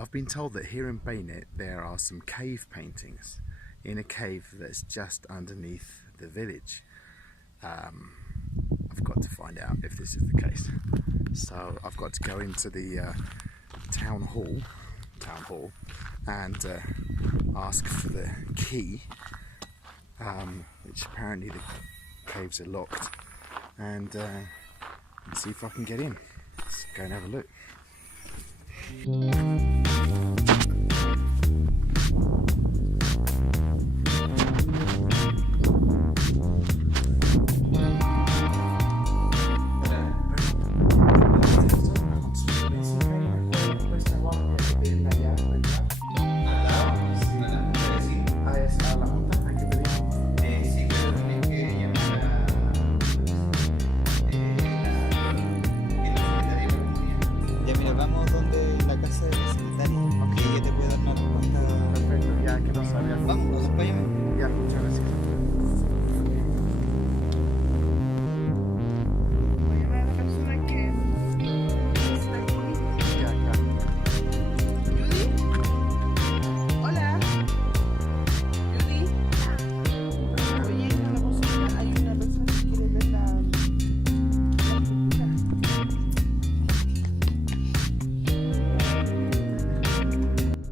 I've been told that here in Peine there are some cave paintings in a cave that's just underneath the village. I've got to find out if this is the case. So I've got to go into the town hall and ask for the key, which apparently the caves are locked, and see if I can get in. Let's go and have a look.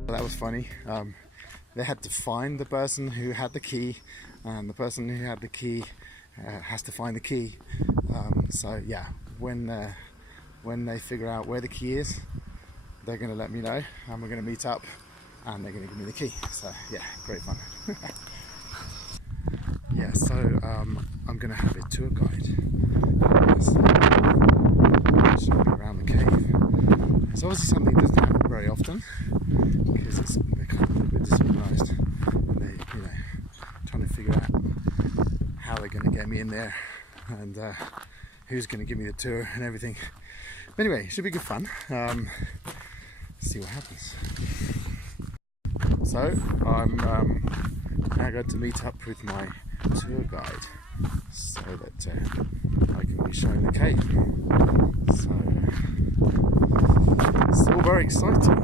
That was funny. They had to find the person who had the key, and the person who had the key has to find the key. So yeah, when they figure out where the key is, they're going to let me know, and we're going to meet up, and they're going to give me the key. So yeah, great fun. Yeah, so I'm going to have a tour guide. Show me around the cave. It's obviously something that doesn't happen very often, because they're kind of a little bit disorganised, and they, trying to figure out how they're going to get me in there, and who's going to give me the tour and everything. But anyway, it should be good fun. See what happens. So I'm now going to meet up with my tour guide so that I can be shown the cave. So it's all very exciting.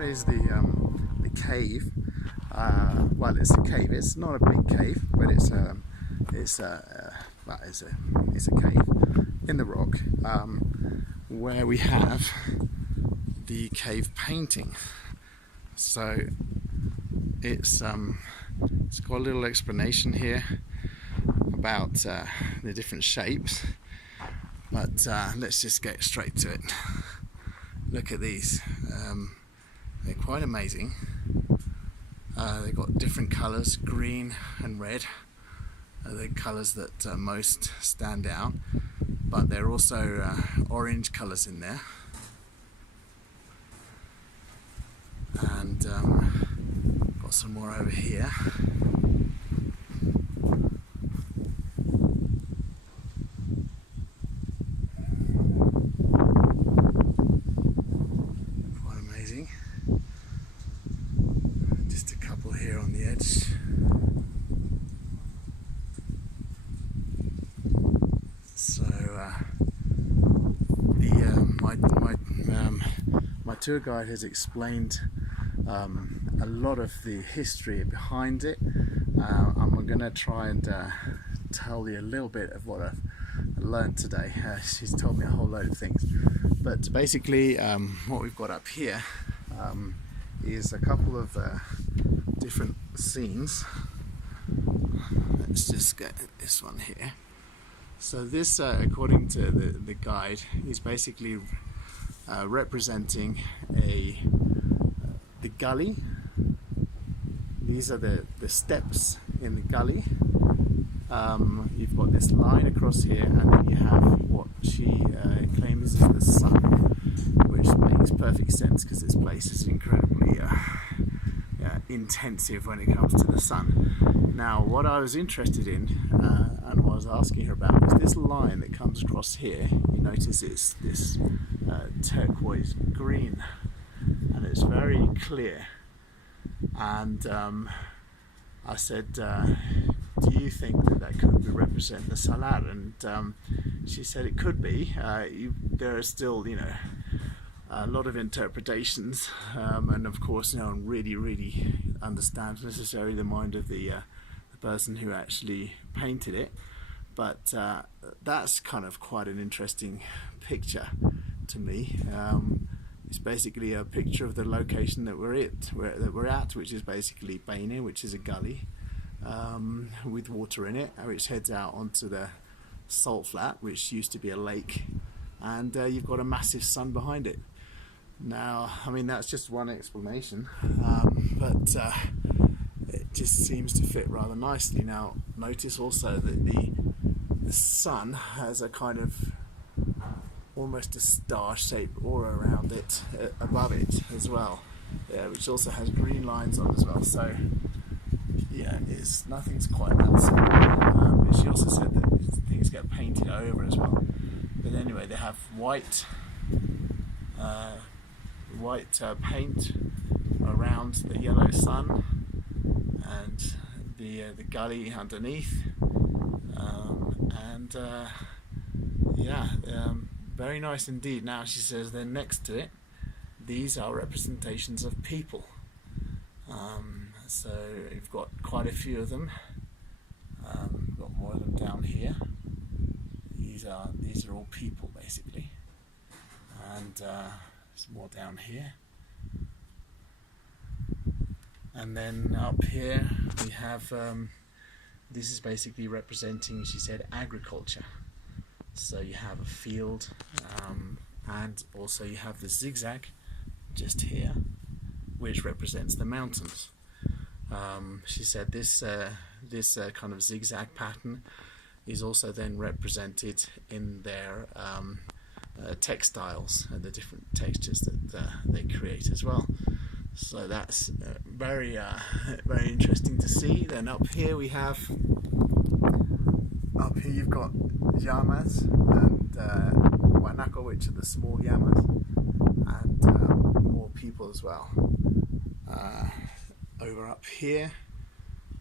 Is the cave. Well, it's a cave. It's not a big cave, but it's a cave in the rock where we have the cave painting. So it's got a little explanation here about the different shapes, but let's just get straight to it. Look at these. They're quite amazing. They've got different colours, green and red are the colours that most stand out, but there are also orange colours in there, and got some more over here. Quite amazing. Just a couple here on the edge. So my tour guide has explained a lot of the history behind it. I'm going to try and tell you a little bit of what I've learned today. She's told me a whole load of things, but basically what we've got up here is a couple of different scenes. Let's just get this one here. So this, according to the guide, is basically representing the gully. These are the steps in the gully. You've got this line across here, and then you have what she claims is the sun, which makes perfect sense because this place is incredibly intensive when it comes to the sun. Now, what I was interested in and what I was asking her about is this line that comes across here. You notice it's this turquoise green, and it's very clear. And I said, do you think that could represent the salar? And she said it could be. There are still, a lot of interpretations, and of course no one really understands necessarily the mind of the person who actually painted it, but that's kind of quite an interesting picture to me. It's basically a picture of the location that we're at, which is basically Peine, which is a gully with water in it, which heads out onto the salt flat, which used to be a lake, and you've got a massive sun behind it. Now, I mean, that's just one explanation, but it just seems to fit rather nicely. Now, notice also that the sun has a kind of almost a star-shaped aura around it, above it as well, which also has green lines on as well. So, yeah, nothing's quite that simple. But she also said that things get painted over as well. But anyway, they have white paint around the yellow sun and the gully underneath, very nice indeed. Now she says then next to it, these are representations of people. So you've got quite a few of them. We've got more of them down here. These are all people basically, and there's more down here. And then up here we have, this is basically representing, she said, agriculture. So you have a field, and also you have the zigzag just here, which represents the mountains. She said this kind of zigzag pattern is also then represented in their textiles and the different textures that they create as well. So that's very interesting to see. Then up here you've got llamas and guanaco, which are the small llamas, and more people as well. Over up here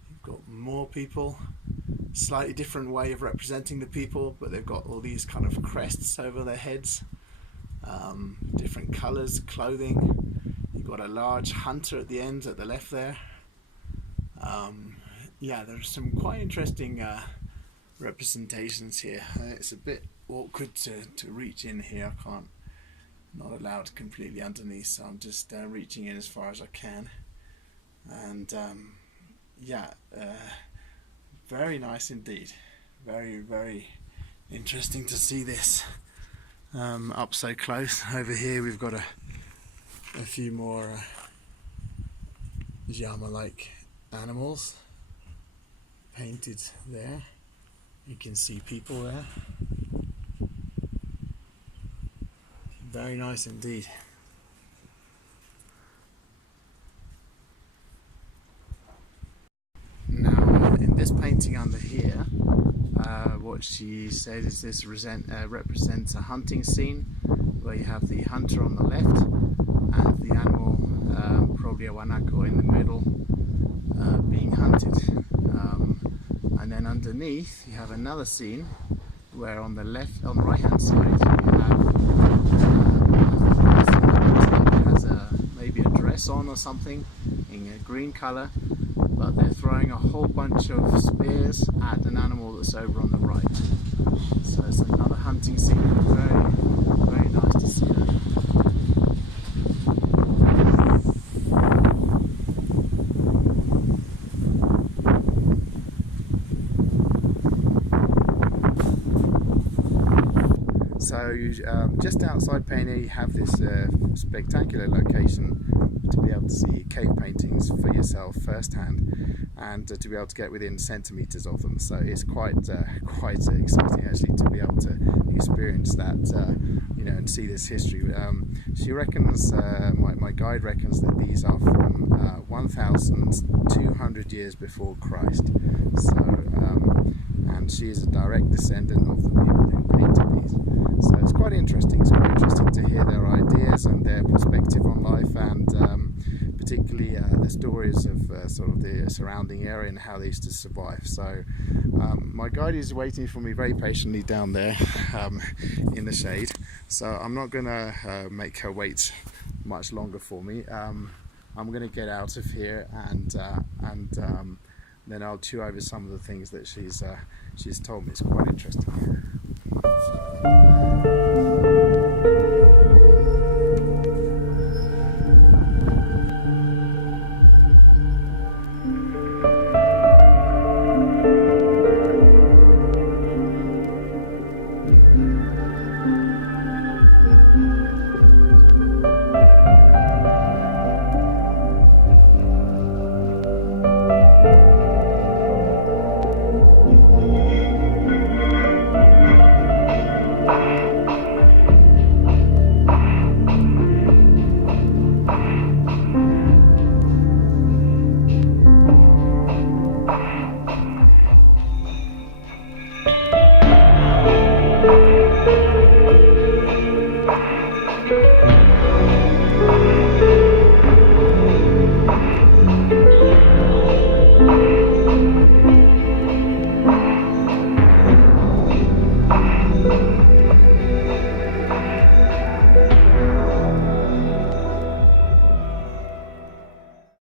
you've got more people, slightly different way of representing the people, but they've got all these kind of crests over their heads, different colours, clothing. You've got a large hunter at the end at the left there. Yeah, there's some quite interesting representations here. It's a bit awkward to reach in here. Not allowed completely underneath, so I'm just reaching in as far as I can. And very nice indeed. Very interesting to see this up so close. Over here we've got a few more llama-like animals painted there. You can see people there. Very nice indeed. Now, in this painting under here, what she said is this represents a hunting scene where you have the hunter on the left and the animal, probably a guanaco, in the middle, being hunted. And then underneath you have another scene where on the right hand side you have has maybe a dress on or something in a green colour, but they're throwing a whole bunch of spears at an animal that's over on the right. So it's another hunting scene. Very nice to see that. So just outside Peine you have this spectacular location to be able to see cave paintings for yourself firsthand, and to be able to get within centimeters of them. So it's quite exciting actually to be able to experience that, and see this history. She reckons, my guide reckons, that these are from 1,200 years before Christ. So, and she is a direct descendant of the people who painted these. So it's quite interesting. It's quite interesting to hear their ideas and their perspective on life, and particularly the stories of sort of the surrounding area and how they used to survive. So my guide is waiting for me very patiently down there in the shade. So I'm not going to make her wait much longer for me. I'm going to get out of here and then I'll chew over some of the things that she's told me. It's quite interesting.